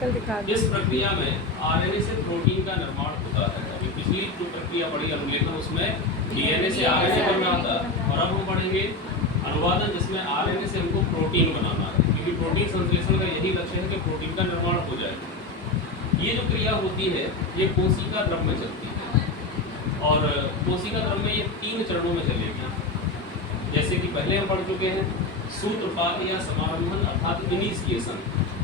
इस प्रक्रिया में आरएनए से प्रोटीन का निर्माण होता है। अभी पिछली जो प्रक्रिया पढ़ी अनुलेखन, उसमें डीएनए से आरएनए बन रहा था, और अब हम पढ़ेंगे अनुवादन, जिसमें आरएनए से हमको प्रोटीन बनाना है, क्योंकि प्रोटीन संश्लेषण का यही लक्ष्य है कि प्रोटीन का निर्माण हो जाए। ये जो क्रिया होती है ये कोशिका द्रव में चलती है, और कोशिका द्रव में ये 3 चरणों में चलेगी। जैसे कि पहले हम पढ़ चुके हैं, सूत्रपात या समारंभन अर्थात इनिशिएशन,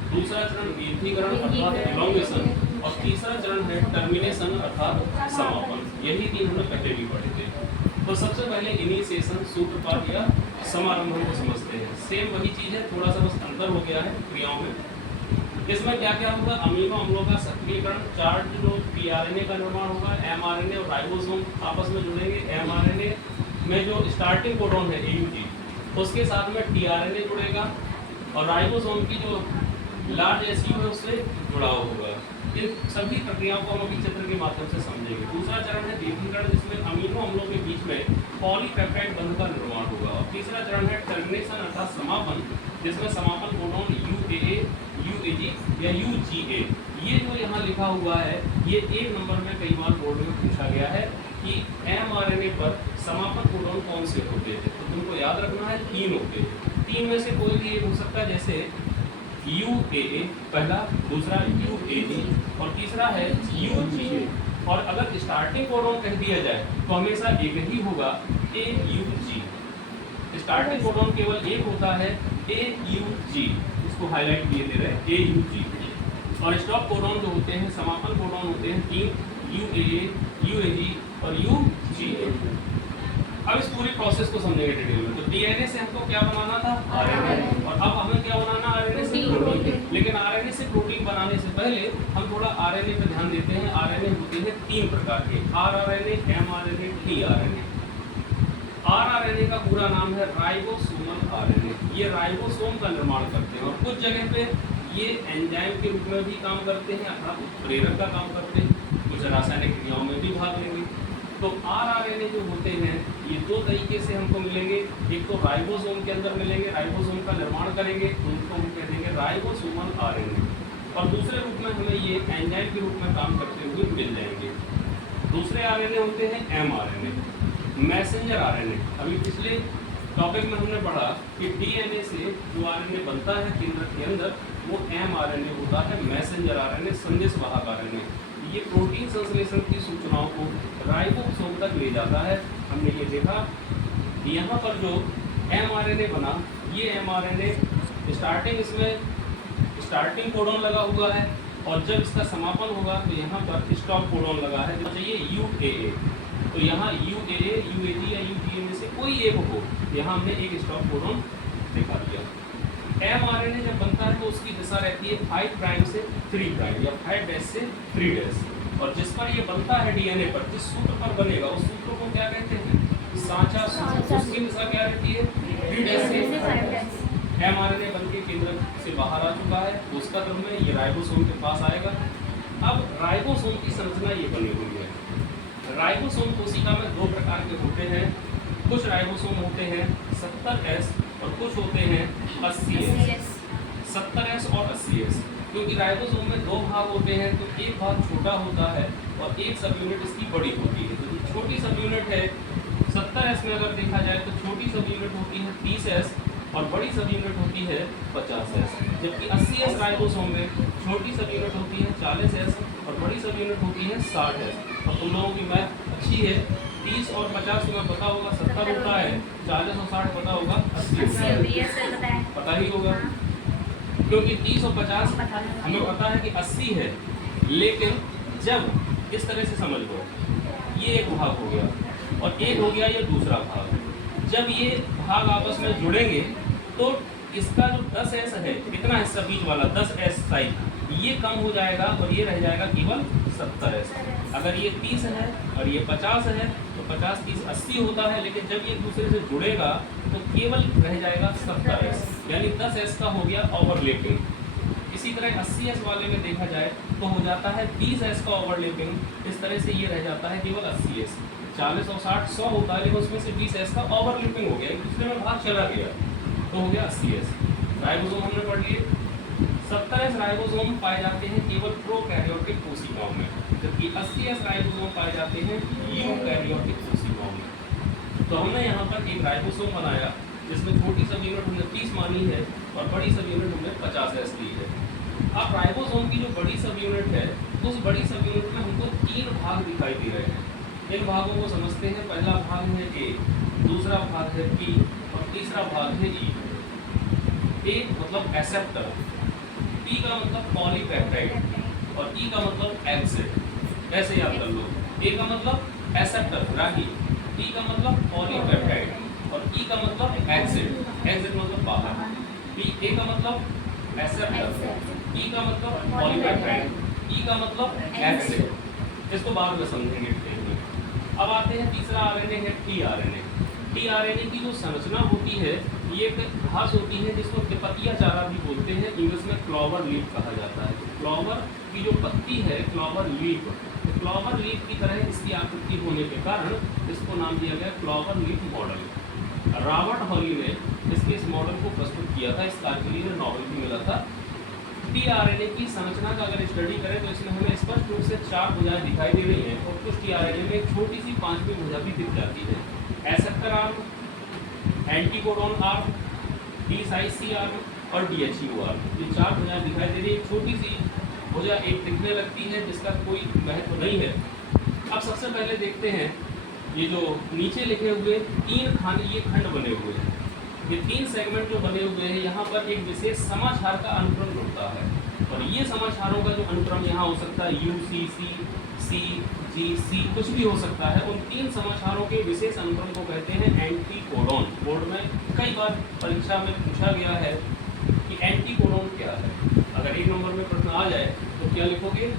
दूसरा चरण वृद्धिकरण अर्थात एलोंगेशन, और तीसरा चरण है टर्मिनेशन अर्थात समापन। यही 3 हमने पहले भी पढ़े थे। तो सबसे पहले इनिशिएशन, सूत्रपात या समारंभन को समझते हैं। सेम वही चीज है, थोड़ा सा बस अंतर हो गया है क्रियाओं में। इसमें क्या क्या होगा? अमीनो अम्लों का सक्रियकरण, चार्ज जो पीआरएनए का निर्माण होगा, एमआरएनए और राइबोसोम आपस में जुड़ेंगे। एमआरएनए में जो स्टार्टिंग कोडॉन है एयूजी, उसके साथ में टीआरएनए जुड़ेगा, और राइबोसोम की जो लार्ज एसयू है उससे जुड़ाव होगा। इन सभी प्रक्रियाओं को हम अभी चित्र के माध्यम से समझेंगे। दूसरा चरण है दीर्घीकरण, जिसमें अमीनो अम्लों के बीच में पॉलीपेप्टाइड बंध का निर्माण होगा। और तीसरा चरण है टर्मिनेशन अर्थात समापन, जिसमें समापन कोडॉन यूएए, यूएजी या यूजीए। ये जो यहाँ लिखा हुआ है, ये 1 नंबर में कई बार बोर्ड में पूछा गया है कि एमआरएनए पर समापन कोडॉन कौन से होते हैं। तो तुमको याद रखना है 3 होते हैं। 3 में से कोई भी एक हो सकता है, जैसे UAA पहला, दूसरा UAG और तीसरा है UGA। और अगर स्टार्टिंग कोडॉन कह दिया जाए तो हमेशा एक ही होगा, AUG। स्टार्टिंग कोडॉन केवल एक होता है, AUG। इसको हाईलाइट किए दे रहे हैं, AUG। और स्टॉप कोडॉन जो होते हैं, समापन कोडॉन होते हैं 3, UAA, UAG और UGA। अब इस पूरी प्रोसेस को समझेंगे डिटेल में। तो डीएनए से हमको क्या बनाना था? आरएनए। और अब हमें क्या बनाना? आरएनए से प्रोटीन। लेकिन आरएनए से प्रोटीन बनाने से पहले हम थोड़ा आरएनए पे ध्यान देते हैं। आरएनए होते हैं 3 प्रकार के, आरआरएनए, एमआरएनए, टीआरएनए। आरआरएनए का पूरा नाम है राइबोसोमल आरएनए। ये राइबोसोम का निर्माण करते हैं, और कुछ जगह पे ये एंजाइम के रूप में भी काम करते हैं, अर्थात उत्प्रेरक का काम करते हैं। कुछ रासायनिक क्रियाओं में भी भाग लेंगे। तो आरआरएनए जो होते हैं ये 2 तरीके से हमको मिलेंगे। एक तो राइबोसोम के अंदर मिलेंगे, राइबोसोम का निर्माण करेंगे, उनको हम कह देंगे राइबोसोमल आरएनए। और दूसरे रूप में हमें ये एंजाइम के रूप में काम करते हुए मिल जाएंगे। दूसरे आरएनए होते हैं एमआरएनए, मैसेंजर आरएनए। अभी पिछले टॉपिक में हमने पढ़ा कि डीएनए से जो आरएनए बनता है केंद्रक के अंदर, वो एमआरएनए होता है, मैसेंजर आरएनए, संदेशवाहक आरएनए। ये प्रोटीन संश्लेषण की सूचनाओं को राइबोसोम तक ले जाता है। हमने ये देखा, यहाँ पर जो एमआरएनए बना, ये एमआरएनए स्टार्टिंग कोडॉन लगा हुआ है, और जब इसका समापन होगा तो यहाँ पर स्टॉप कोडॉन लगा है, जो चाहिए यूएए। तो यहाँ यूएए, यूएजी या यूजीए में से कोई एक हो, यहाँ हमने एक स्टॉप कोडॉन दिखा दिया। एमआरएनए जब बनता है तो उसकी दिशा रहती है 5 प्राइम से 3 प्राइम या 5 डैश से 3 डैश। और जिस पर ये बनता है डीएनए पर, जिस सूत्र पर बनेगा, उस सूत्र को क्या कहते हैं? सांचा सूत्र। उसकी दिशा क्या रहती है? 3 डैश से 5 डैश। एमआरएनए बन के केंद्र से बाहर आ चुका है, उसका क्रम में ये राइबोसोम के पास आएगा। अब राइबोसोम की संरचना ये बनी हुई है। राइबोसोम कोशिका में 2 प्रकार के होते हैं। कुछ राइबोसोम होते हैं 70S और कुछ होते हैं 80S। 70S और 80S, क्योंकि राइबोसोम में 2 भाग होते हैं, तो एक भाग छोटा होता है और एक सब यूनिट इसकी बड़ी होती है। तो छोटी सब यूनिट है 70S में, अगर देखा जाए तो छोटी सब यूनिट होती है 30S और बड़ी सब यूनिट होती है 50S। जबकि 80S राइबोसोम में छोटी सब यूनिट होती है 40S और बड़ी सब यूनिट होती है 60S। और तुम लोगों की मैथ अच्छी है, 30 और 50 तुम्हें पता होगा 70 होता है, 40 और 60 पता होगा 80 पता ही होगा, क्योंकि 30 और 50 हमें पता है कि 80 है। लेकिन जब इस तरह से समझ लो, ये एक भाग हो गया और एक हो गया ये दूसरा भाग, जब ये भाग आपस में जुड़ेंगे तो इसका जो 10S है, कितना हिस्सा बीच वाला 10S साइज, ये कम हो जाएगा और ये रह जाएगा केवल 70S। अगर ये 30 है और ये 50 है तो 50, 30, 80 होता है। लेकिन जब ये दूसरे से जुड़ेगा तो केवल रह जाएगा 70S, यानी 10S का हो गया ओवरलैपिंग। इसी तरह 80S वाले में देखा जाए तो हो जाता है 20S का ओवरलैपिंग। इस तरह से ये रह जाता है केवल 80S। 40 और 60 100 होता है, लेकिन उसमें से 20S का ओवरलैपिंग हो गया, एक दूसरे में भाग चला गया, तो हो गया 80S। राइबोसोम हमने पढ़ लिए। 70 एस राइबोसोम पाए जाते हैं केवल प्रोकैरियोटिक कोशिकाओं में, जबकि 80 एस राइबोसोम पाए जाते हैं यूकैरियोटिक कोशिकाओं में। तो हमने यहाँ पर एक राइबोसोम बनाया जिसमें छोटी सब यूनिट हमने 30 मानी है और बड़ी सब यूनिट हमने 50 एस ली है। अब राइबोसोम की जो बड़ी सब यूनिट है, उस बड़ी सब यूनिट में हमको 3 भाग दिखाई दे रहे हैं। इन भागों को समझते हैं। पहला भाग है ए, दूसरा भाग है पी और तीसरा भाग है ई। ए मतलब एक्सेप्टर, पी का मतलब पॉलीपेप्टाइड और ई का मतलब एक्सिड। ऐसे याद कर लो, ए का मतलब एक्सेप्टर राही, पी का मतलब पॉलीपेप्टाइड और ई का मतलब एक्सिड। एक्सिड मतलब बाहर। पी ए का मतलब एक्सेप्टर, ई का मतलब पॉलीपेप्टाइड, ई का मतलब एक्सिड। इसको बाद में समझेंगे। अब आते हैं तीसरा आरएनए है टीआरएनए। टीआरएनए की जो संरचना होती है, ये एक घास होती है जिसको तिपतिया चारा भी बोलते हैं, इंग्लिश में क्लॉवर लीफ कहा जाता है। क्लॉवर की जो पत्ती है, क्लॉवर लीफ, क्लॉवर लीफ की तरह इसकी आकृति होने के कारण इसको नाम दिया गया क्लॉवर लीफ मॉडल। रॉबर्ट हॉली ने इसके इस मॉडल को प्रस्तुत किया था, इस कार्य के लिए नोबेल भी मिला था। टीआरएनए की संरचना का अगर स्टडी करें तो इसमें हमें स्पष्ट रूप से 4 भुजाएं दिखाई दे रही हैं और कुछ टीआरएनए में एक छोटी सी 5वीं भुजा भी दिख जाती है। Acceptor arm, anticodon arm, D psi C arm और डीएचयू आर्म, ये 4 भुजाएं दिखाई दे रही है। एक छोटी सी भुजा एक दिखने लगती है जिसका कोई महत्व नहीं है। अब सबसे पहले देखते हैं ये जो नीचे लिखे हुए 3 खाने, ये खंड बने हुए हैं। ये 3 सेगमेंट जो बने हुए हैं, यहाँ पर एक विशेष समाचार का अनुक्रम जुड़ता है और ये समाचारों का जो अनुक्रम यहाँ हो सकता है यू सी सी सी जी सी, कुछ भी हो सकता है। उन 3 समाचारों के विशेष अनुक्रम को कहते हैं एंटीकोडॉन। बोर्ड में कई बार परीक्षा में पूछा गया है कि एंटीकोडॉन क्या है। अगर 1 नंबर में प्रश्न आ जाए तो क्या लिखोगे?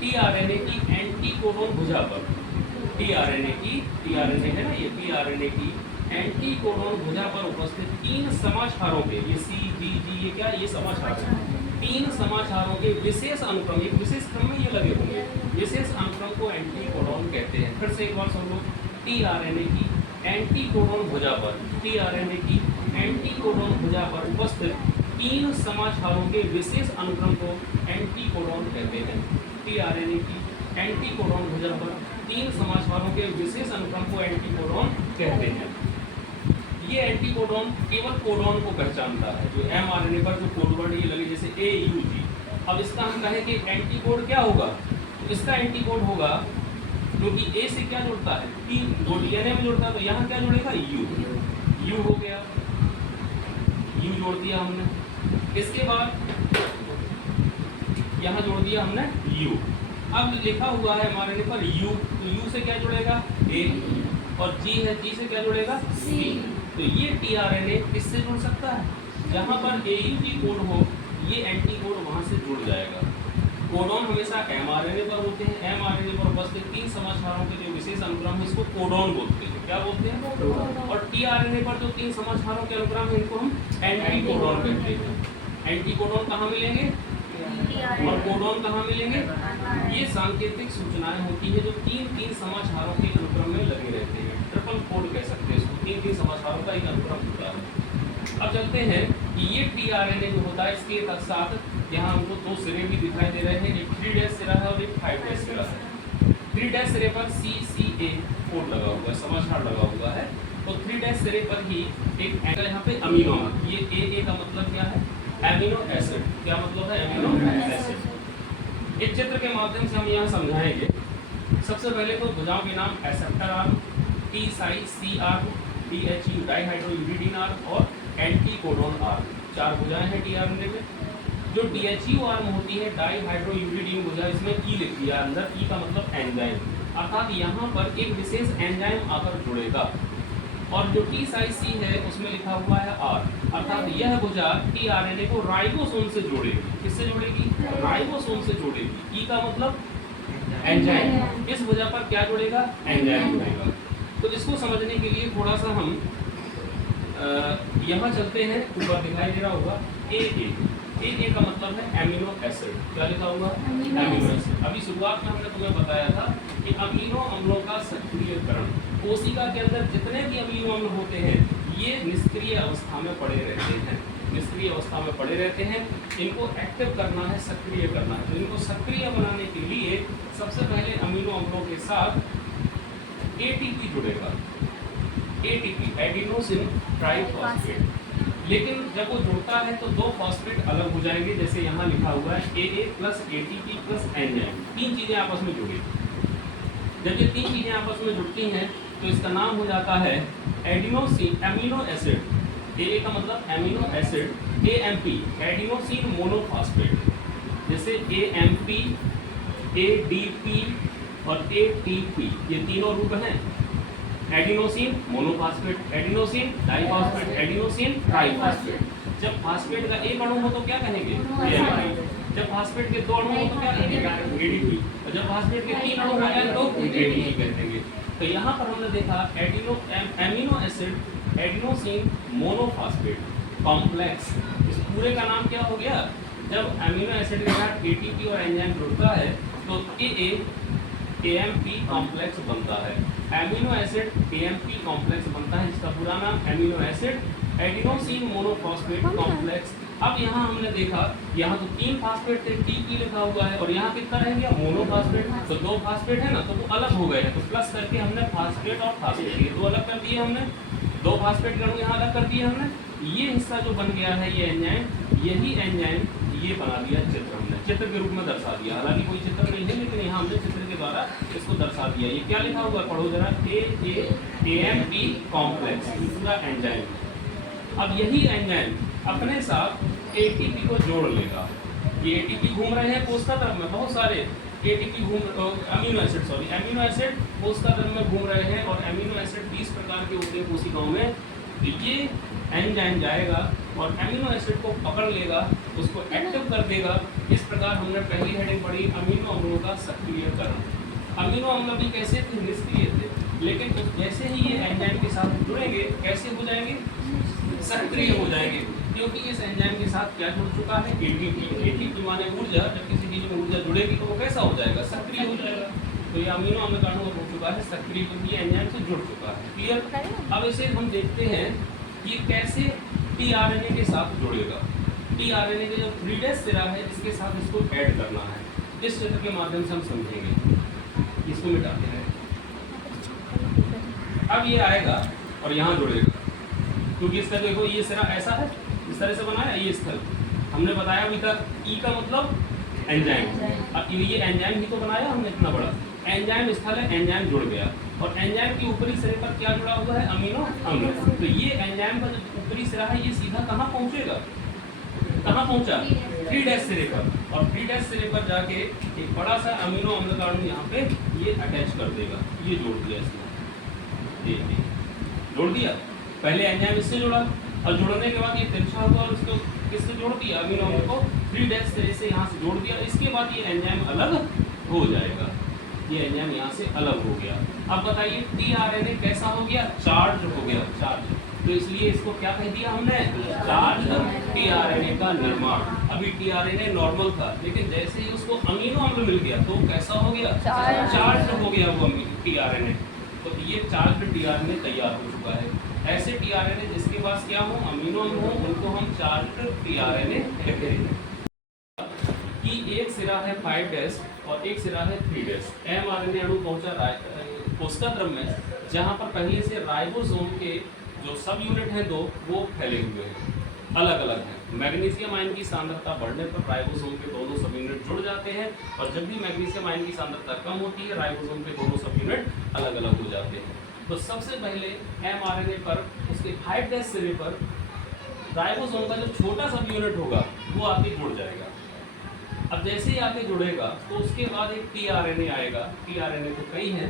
टीआरएनए की एंटीकोडॉन भुजा पर, टीआरएनए है ना, ये टीआरएनए की एंटीकोडॉन भुजा पर उपस्थित 3 समाचारों के, ये सी जी जी, ये क्या, ये समाचार है। 3 समाचारों के विशेष अनुक्रम, एक विशेष क्रम में ये लगे होंगे, विशेष अनुक्रम को एंटीकोडॉन कहते हैं। फिर से एक बार सुन लो, टीआरएनए की एंटीकोडॉन भुजा पर, टीआरएनए की एंटीकोडॉन भुजा पर उपस्थित 3 समाचारों के विशेष अनुक्रम को एंटीकोडॉन कहते हैं। टीआरएनए की एंटीकोडॉन भुजा पर 3 समाचारों के विशेष अनुक्रम को एंटीकोडॉन कहते हैं। ये एंटीकोडॉन केवल कोडॉन को पहचानता है, जो एमआरएनए पर जो कोड वर्ड ये लगे जैसे AUG। अब इसका हम कहें कि एंटीकोड क्या होगा, तो इसका एंटीकोड होगा क्योंकि A से क्या जुड़ता है, T, जो डीएनए में जुड़ता है, तो यहाँ क्या जुड़ेगा, U हो गया, U जोड़ दिया हमने। इसके बाद यहाँ जोड़ दिया हमने U। अब लिखा हुआ है हमारे पर U, तो U से क्या जुड़ेगा, A, और G है, G से क्या जुड़ेगा, C। तो ये टीआरएनए किससे जुड़ सकता है, जहाँ पर AUG कोड हो, ये एंटी कोड वहाँ से जुड़ जाएगा। कोडॉन हमेशा एमआरएनए पर होते हैं। एमआरएनए पर उपस्थित 3 समाचारों के जो विशेष अनुक्रम है, इसको कोडॉन बोलते हैं। क्या बोलते हैं? और टीआरएनए पर जो 3 समाचारों के अनुक्रम है, इनको हम एंटीकोडॉन कहते हैं। एंटीकोडॉन कहाँ मिलेंगे और कोडॉन कहाँ मिलेंगे? ये सांकेतिक सूचनाएं होती है जो 3 समाचारों के अनुक्रम में लगे रहते हैं। ट्रिपल कोड कह सकते हैं इसको, 3 समाचारों का एक अनुक्रम होता है। अब चलते हैं कि ये टीआरएनए जो होता है, इसके साथ यहाँ हमको 2 सिरे भी दिखाई दे रहे हैं, एक 3' सिरा है और एक 5' सिरा है। 3' सिरे पर CCA कोड लगा हुआ है, समाचार लगा हुआ है, तो 3' सिरे पर ही एक एंगल यहाँ पे अमीनो, ये AA का मतलब क्या है, एमिनो एसिड। क्या मतलब है, एमिनो एसिड। एक चित्र के माध्यम से हम यहाँ समझाएंगे। सबसे पहले तो भुजाओं के नाम acceptor arm, T psi C arm, DHU dihydrouridine arm और एंटीकोडॉन आर्म। 4 भुजाएं हैं टीआरएनए में। जो DHU आर्म होती है, डाइहाइड्रोयूरिडीन भुजा, इसमें ई लिख दिया अंदर, ई का मतलब एंजाइम, अर्थात यहाँ पर एक विशेष एंजाइम आकर जुड़ेगा। और जो टी-साई-सी है उसमें लिखा हुआ है R, अर्थात यह भुजा टीआरएनए को राइबोसोम से जोड़ेगी। किससे जोड़ेगी? राइबोसोम से जोड़ेगी। ई का मतलब एंजाइम, इस भुजा पर क्या जुड़ेगा, एंजाइम जुड़ेगा। तो इसको समझने के लिए थोड़ा सा हम यहाँ चलते हैं। ऊपर दिखाई दे रहा होगा AA का मतलब है एमिनो एसिड। क्या लिखा हुआ, एमिनो एसिड। अभी शुरुआत में हमने तुम्हें बताया था कि अमीनो अम्लों का सक्रियकरण, कोशिका के अंदर जितने भी अमीनो अम्ल होते हैं ये निष्क्रिय अवस्था में पड़े रहते हैं। निष्क्रिय अवस्था में पड़े रहते हैं, इनको एक्टिव करना है, सक्रिय करना है। तो इनको सक्रिय बनाने के लिए सबसे पहले अमीनो अम्लों के साथ एटीपी जुड़ेगा, एटीपी एडिनोसिन ट्राइफॉस्फेट। लेकिन जब वो जुड़ता है तो दो फॉस्फेट अलग हो जाएंगे, जैसे यहाँ लिखा हुआ है AA plus ATP plus enzyme, तीन चीज़ें आपस में जुड़ी। जब ये तीन चीज़ें आपस में जुड़ती हैं तो इसका नाम हो जाता है एडिनोसिन एमिनो एसिड। AA का मतलब amino acid, AMP adenosine monophosphate, जैसे AMP, ADP और ATP, ये तीनों रूप हैं adenosine monophosphate, adenosine diphosphate, adenosine triphosphate. जब फास्फेट का एक अणु हो तो क्या कहेंगे AMP, जब फास्फेट के दो अणु हो तो क्या कहेंगे ADP, और जब फास्फेट के तीन अणु हो जाए तो ATP कहेंगे। तो यहाँ पर हमने देखा amino acid adenosine monophosphate complex, इस पूरे का नाम क्या हो गया? जब अमीनो एसिड के साथ ATP और एंजाइम जुड़ता है तो AA AMP कॉम्प्लेक्स बनता है, एमिनो एसिड AMP कॉम्प्लेक्स बनता है, जिसका पूरा नाम amino acid adenosine monophosphate complex. अब यहाँ हमने देखा, यहाँ तो तीन फास्फेट थे, TP लिखा हुआ है, और यहाँ कितना रह गया मोनोफॉस्फेट, तो दो फास्फेट है ना, तो वो अलग हो गए हैं, तो प्लस करके हमने फास्फेट और फास्फेट ये दो अलग कर दिए हमने, दो फास्फेट के अणु यहाँ अलग कर दिए हमने। ये हिस्सा जो बन गया है ये एंजाइम, यही एंजाइम ये बना दिया चित्र, हमने चित्र के रूप में दर्शा दिया। हालांकि कोई चित्र नहीं है, लेकिन यहाँ हमने चित्र के द्वारा इसको दर्शा दिया। ये क्या लिखा हुआ है पढ़ो जरा, AMP कॉम्प्लेक्स, दूसरा एंजाइम। अब यही एंजाइम अपने साथ ATP को जोड़ लेगा। ये ATP घूम रहे हैं कोशिका तरफ में, बहुत सारे ATP अमीनो एसिड कोशिका तरफ में घूम रहे हैं, और अमीनो एसिड 20 प्रकार के होते हैं कोशिकाओं में। तो ये एंजाइम जाएगा और अमीनो एसिड को पकड़ लेगा, उसको एक्टिव कर देगा। इस प्रकार हमने पहली हेडिंग पढ़ी अमीनो अम्लों का सक्रियकरण। अमीनो अम्ल भी कैसे थे? निष्क्रिय थे, लेकिन जैसे ही ये एंजाइम के साथ जुड़ेंगे कैसे हो जाएंगे? सक्रिय हो जाएंगे, क्योंकि इस एंजाइम के साथ क्या जुड़ चुका है? ATP माने ऊर्जा। जब किसी चीज में ऊर्जा जुड़ेगी तो वो कैसा हो जाएगा? सक्रिय हो जाएगा। तो ये अमीनो अम्ल का अणु हो चुका है सक्रिय, क्योंकि ये एंजाइम से जुड़ चुका है। क्लियर? अब इसे हम देखते हैं कि कैसे tRNA के साथ जुड़ेगा। tRNA के जो 3' सिरा है इसके साथ इसको ऐड करना है, इस चित्र के माध्यम से हम समझेंगे। इसको मिटाते हैं, अब ये आएगा और यहाँ जुड़ेगा, क्योंकि इसका देखो ये सिरा ऐसा है, इस तरह से बनाया ये स्थल। हमने बताया अभी तक E का मतलब एंजाइम, अब ये एंजाइम ही तो बनाया हमने इतना बड़ा एंजाइम स्थल है, एंजाइम जुड़ गया, और एंजाइम के ऊपरी सिरे पर क्या जुड़ा हुआ है? अमीनो अम्ल। तो ये एंजाइम का जो ऊपरी सिरा है ये सीधा कहाँ पहुँचेगा? कहाँ पहुँचा? 3' सिरे पर, और 3' सिरे पर जाके एक बड़ा सा अमीनो अम्ल का अणु यहाँ पे ये अटैच कर देगा। ये जोड़ दिया इसने, ये जोड़ दिया। पहले एंजाइम इससे जुड़ा, और जुड़ने के बाद ये तिरछा हुआ और उसको किससे जोड़ दिया? अमीनो अम्ल को 3' सिरे से यहाँ से जोड़ दिया। इसके बाद ये एंजाइम अलग हो जाएगा, ये एंजाइम यहाँ से अलग हो गया। अब बताइए tRNA कैसा हो गया? चार्ज हो गया, चार्ज। तो इसलिए इसको क्या कह दिया हमने? चार्ज tRNA का निर्माण। अभी tRNA नॉर्मल था, लेकिन जैसे ही उसको अमीनो अम्ल मिल गया तो कैसा हो गया? चार्ज हो गया वो tRNA। तो ये चार्ज tRNA तैयार हो चुका है। ऐसे tRNA जिसके पास क्या हो? अमीनो अम्ल हो, उनको हम चार्ज tRNA कहते हैं। कि एक सिरा है 5' और एक सिरा है 3'। mRNA अणु पहुंचा कोशिका क्रम में, जहां पर पहले से राइबोसोम के जो सब यूनिट हैं दो, वो फैले हुए हैं, अलग अलग हैं। मैग्नीशियम आयन की सांद्रता बढ़ने पर राइबोसोम के दोनों सब यूनिट जुड़ जाते हैं, और जब भी मैग्नीशियम आयन की सांद्रता कम होती है राइबोसोम के दोनों सब यूनिट अलग अलग हो जाते हैं। तो सबसे पहले mRNA पर उसके 5' सिरे पर राइबोसोम का जो छोटा सब यूनिट होगा वो आके जुड़ जाएगा। अब जैसे ही आके जुड़ेगा तो उसके बाद एक tRNA आएगा। tRNA तो कई हैं,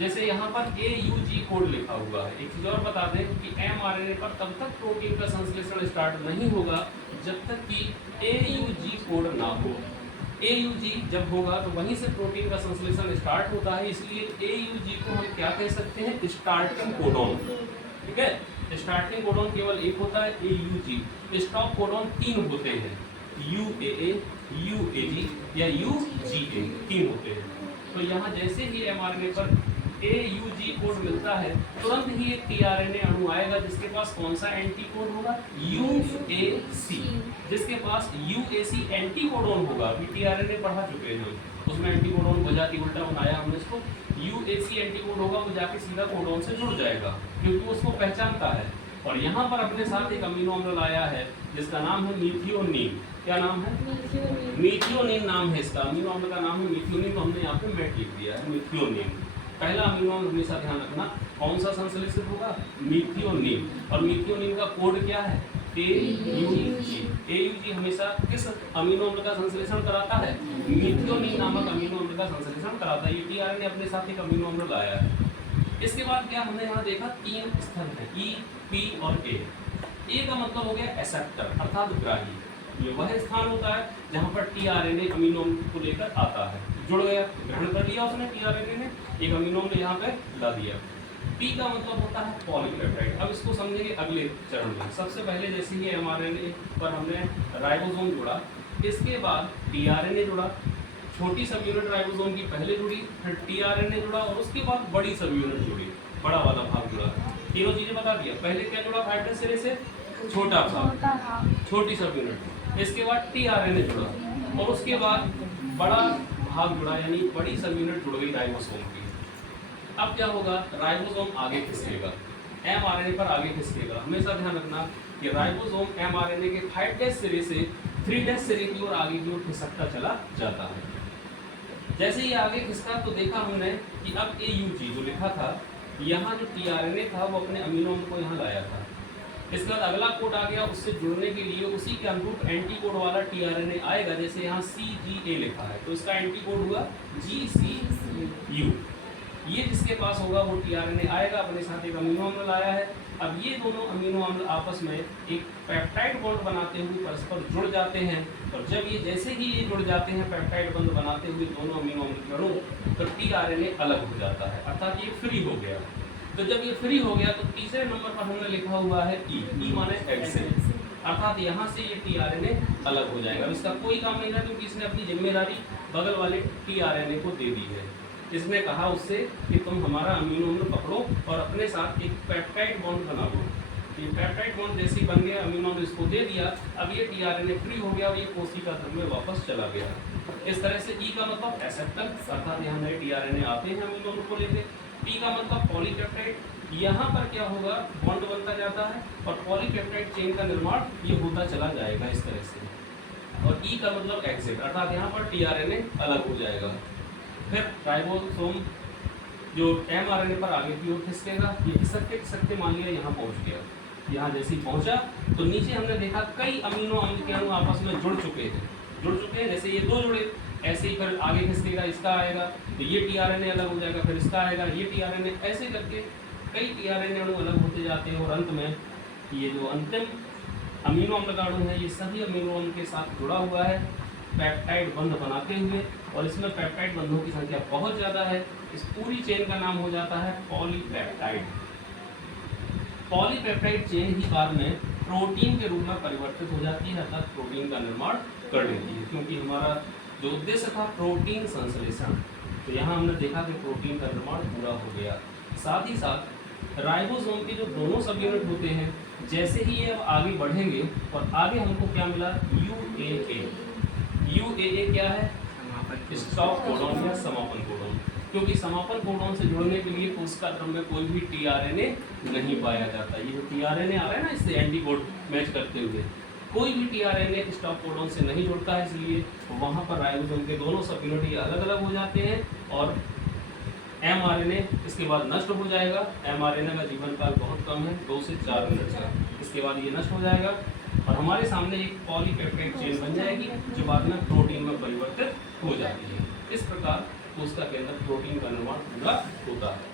जैसे यहाँ पर AUG कोड लिखा हुआ है। एक चीज़ और बता दें कि mRNA पर तब तक प्रोटीन का संश्लेषण स्टार्ट नहीं होगा जब तक कि AUG कोड ना हो। AUG जब होगा तो वहीं से प्रोटीन का संश्लेषण स्टार्ट होता है, इसलिए AUG को हम क्या कह सकते हैं? Starting codon. ठीक है, स्टार्टिंग कोडोन केवल एक होता है AUG, स्टॉप कोडोन 3 होते हैं, UAA, UAG या UGA, 3 होते हैं। तो यहाँ जैसे ही mRNA पर AUG कोड मिलता है, तुरंत ही एक टीआरएनए अणु आएगा जिसके पास कौन सा एंटी कोड होगा, UAC, जिसके पास UAC एंटी कोडोन होगा। अभी टीआरएनए पढ़ा चुके हैं हम, उसमें एंटी कोडोन बजाती उल्टा बनाया हमने इसको, UAC एंटी कोड होगा, वो जाके सीधा कोडोन से जुड़ जाएगा क्योंकि उसको पहचानता है। और यहाँ पर अपने साथ एक अमीनो अम्ल लाया है जिसका नाम है मीथियोनीन। क्या नाम है, मीथियोनीन नाम है इसका, अमीनो अम्ल का नाम है मीथियोनीन, तो हमने यहाँ पे मेट लिख दिया है मीथियोनीन। पहला अमीनो अम्ल हमेशा ध्यान रखना कौन सा संश्लेषित होगा, मीथियोनीन, और मीथियोनीन का कोड क्या है, AUG। AUG हमेशा किस अमीनो अम्ल का संश्लेषण कराता है, मीथियोनीन नामक अमीनो अम्ल का संश्लेषण कराता है। ये टीआरएनए अपने साथ एक अमीनो अम्ल लाया है। इसके बाद क्या हमने यहाँ देखा, 3 स्थल है, E, P और A। A का मतलब हो गया एक्सेप्टर अर्थात ग्राही, ये वह स्थान होता है जहाँ पर टीआरएनए अमीनो अम्ल को लेकर आता है, जुड़ गया, ग्रहण कर लिया उसने, टीआरएनए ने एक अमीनो अम्ल यहाँ पे ला दिया। P का मतलब होता है पॉलीपेप्टाइड। अब इसको समझेंगे अगले चरण में। सबसे पहले जैसे ही एमआरएनए पर हमने राइबोसोम जुड़ा, इसके बाद टीआरएनए जुड़ा, छोटी सब यूनिट राइबोसोम की पहले जुड़ी, फिर टीआरएनए जुड़ा और उसके बाद बड़ी सब यूनिट जुड़ी, बड़ा वाला भाग जुड़ा। तीनों चीजें बता दिया। पहले क्या जुड़ा, फाइब्रस सिरे से छोटा भाग, छोटी सब यूनिट, इसके बाद टीआरएनए जुड़ा और उसके बाद बड़ा भाग जुड़ा, यानी बड़ी सब यूनिट जुड़ गई राइबोसोम की। अब क्या होगा, राइबोसोम आगे खिसकेगा, एमआरएनए पर आगे खिसकेगा। हमेशा ध्यान रखना कि राइबोसोम एमआरएनए के 5' सिरे से 3' सिरे की ओर आगे की ओर खिसकता चला जाता है। जैसे ही आगे खिसका तो देखा हमने कि अब AUG जो लिखा था, यहाँ जो टीआरएनए था वो अपने अमीनो अम्ल को यहाँ लाया था। इसके बाद अगला कोड आ गया, उससे जुड़ने के लिए उसी के अनुरूप एंटी कोड वाला टीआरएनए आएगा। जैसे यहाँ CGA लिखा है तो इसका एंटी कोड हुआ GCU। ये जिसके पास होगा वो टीआरएनए आएगा, अपने साथ एक अमीनो अम्ल लाया है। अब ये दोनों अमीनो अम्ल आपस में एक पेप्टाइड बॉन्ड बनाते हुए परस्पर जुड़ जाते हैं, और जब ये जैसे ही ये जुड़ जाते हैं पेप्टाइड बॉन्ड बनाते हुए दोनों अमीनो अम्ल के अणु, तो टीआरएनए अलग हो जाता है, अर्थात ये फ्री हो गया। तो जब ये फ्री हो गया तो तीसरे नंबर पर हमने लिखा हुआ है E माने एक्सेल, अर्थात यहाँ से ये टीआरएनए अलग हो जाएगा। इसका कोई काम नहीं था क्योंकि इसने अपनी जिम्मेदारी बगल वाले टीआरएनए को दे दी है। इसने कहा उससे कि तुम हमारा अमीनो अम्ल पकड़ो और अपने साथ एक पेप्टाइड बॉन्ड बना लो। ये पेप्टाइड बॉन्ड जैसे ही बन गया, अमीनो अम्ल इसको दे दिया, अब ये टीआरएनए फ्री हो गया और ये कोशिका तंत्र में वापस चला गया। इस तरह से E का मतलब एक्सेप्टर, अर्थात यहाँ नए टीआरएनए आते हैं अमीनो अम्ल को लेकर। P का मतलब पॉलीपेप्टाइड, यहाँ पर क्या होगा, बॉन्ड बनता जाता है और पॉलीपेप्टाइड चेन का निर्माण ये होता चला जाएगा इस तरह से। और E का मतलब एक्सिट, अर्थात यहाँ पर टीआरएनए अलग हो जाएगा। फिर राइबोसोम जो एमआरएनए पर आगे की ओर खिसकेगा, ये खिसकते मान लिया यहाँ पहुँच गया। यहाँ जैसे ही पहुँचा तो नीचे हमने देखा कई अमीनो अम्ल के अणु आपस में जुड़ चुके हैं। जैसे ये 2 जुड़े, ऐसे ही फिर आगे खिसकेगा, इसका आएगा तो ये टीआरएनए अलग हो जाएगा, फिर इसका आएगा, ये टीआरएनए, ऐसे करके कई टीआरएनए अणु अलग होते जाते हैं और अंत में ये जो अंतिम अमीनो अम्ल का अणु है, ये सभी अमीनो अम्ल के साथ जुड़ा हुआ है पेप्टाइड बंध बनाते हुए, और इसमें पेप्टाइड बंधों की संख्या बहुत ज़्यादा है। इस पूरी चेन का नाम हो जाता है पॉलीपेप्टाइड। पॉलीपेप्टाइड चेन ही बाद में प्रोटीन के रूप में परिवर्तित हो जाती है, अर्थात प्रोटीन का निर्माण कर लेती है। क्योंकि हमारा जो उद्देश्य था प्रोटीन संश्लेषण, तो यहाँ हमने देखा कि प्रोटीन का निर्माण पूरा हो गया। साथ ही साथ राइबोसोम के जो दोनों सब यूनिट होते हैं, जैसे ही ये अब आगे बढ़ेंगे और आगे हमको क्या मिला, UAA क्या है, स्टॉप कोडॉन या समापन कोडॉन। क्योंकि समापन कोडॉन से जुड़ने के लिए कोशिका क्रम में कोई भी टीआरएनए नहीं पाया जाता। ये जो टीआरएनए आ रहा है ना इससे एंटी कोड मैच करते हुए, कोई भी टीआरएनए स्टॉप कोडॉन से नहीं जुड़ता है, इसलिए वहाँ पर राइबोसोम के दोनों सब यूनिट अलग अलग हो जाते हैं और एमआरएनए इसके बाद नष्ट हो जाएगा। एमआरएनए का जीवन काल बहुत कम है, 2 से 4 मिनट का, इसके बाद ये नष्ट हो जाएगा और हमारे सामने एक पॉलीपेप्टाइड चेन बन जाएगी जो बाद में प्रोटीन में परिवर्तित हो जाती है। इस प्रकार कोशिका के अंदर प्रोटीन का निर्माण पूरा होता है।